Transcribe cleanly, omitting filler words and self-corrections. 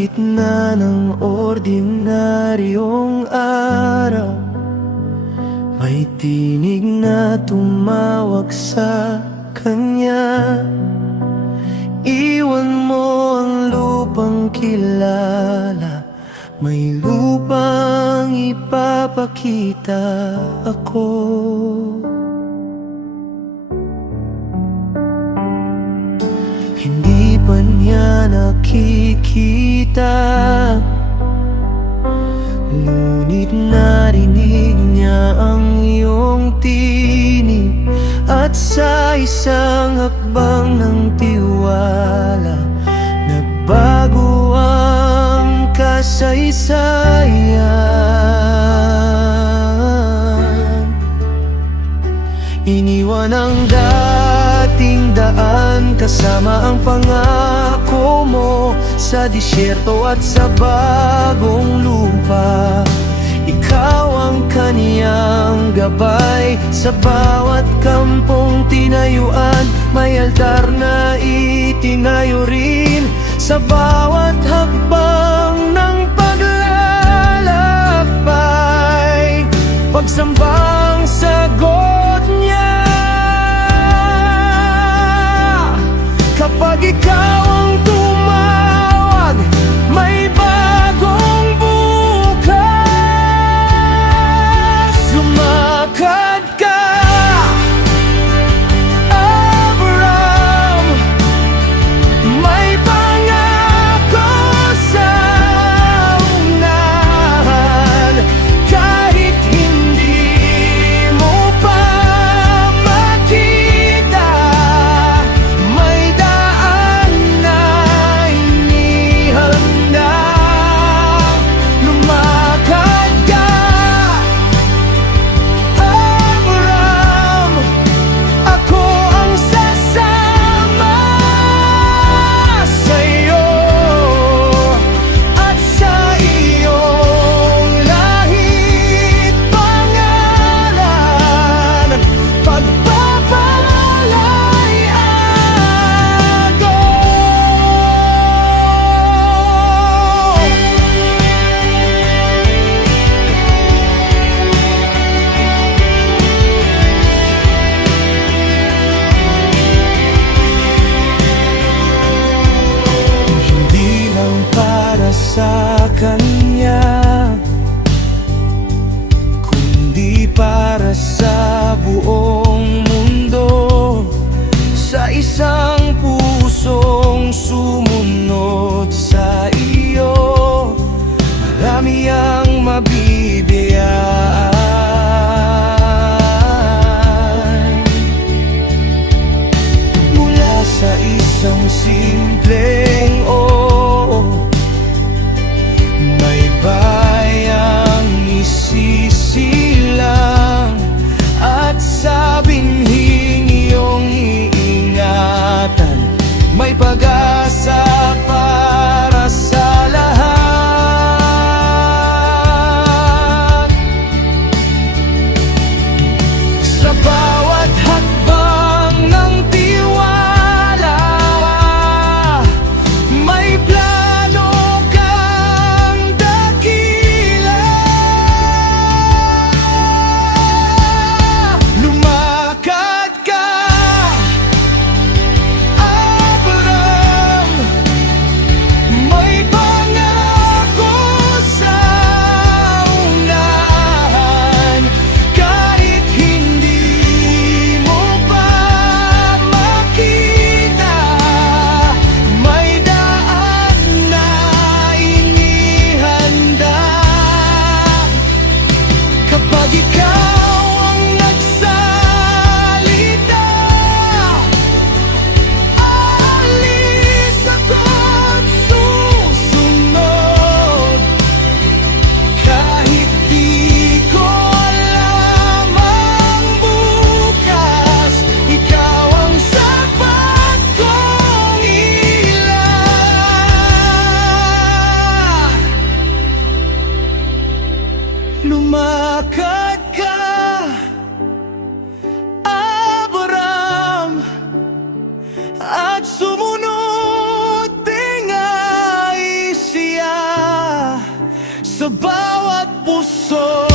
gitna ng ordinaryong araw, may tinig na tumawag sa kanya. Iwan mo ang lupang kilala, may lupang ipapakita ako. Hindi pa niya nakikita, ngunit narinig niya ang iyong tinig. At sa isang hakbang ng tiwala, nagbago ang kasaysayan. Iniwan ang dating daan kasama ang pangako mo, sa disyerto at sa bagong lupa. Ikaw ang kaniyang gabay, sa bawat kampong tinayuan. May altar na itinayo rin sa bawat hakbang ng paglalakbay. Pagsambang sagot niya, kapag ikaw ang tumawag, may bagong bukas. Lumakad ka, Abraham, may pangako sa unahan. Kahit hindi mo pa makita, may daan na inihanda. Lumakad ka, Abraham, ako ang sasama sa'yo at sa iyong lahit pangalan. Pagpapalay ako. Hindi lang para sa kanya, kundi para sa buong mundo. Sa isang pusong sumunod sa iyo, marami ang mabibigyan. Mula sa isang simpleng oo, may bayang isisilang at sa binhing iyong iingatan. May pag-asa para sa lahat. Sa bawat hakbang ng tiwala, may plano kang dakila. Lumakad ka, Abraham, may pangako sa unahan. Kahit hindi mo pa makita, may daan na inihanda. Kapag ikaw ang nagsalita, alis ako't susunod. Kahit di ko alam ang bukas, ikaw ang sapat kong ilan. Lumakad ka, Abraham, at sumunod, tingay siya. bawat puso.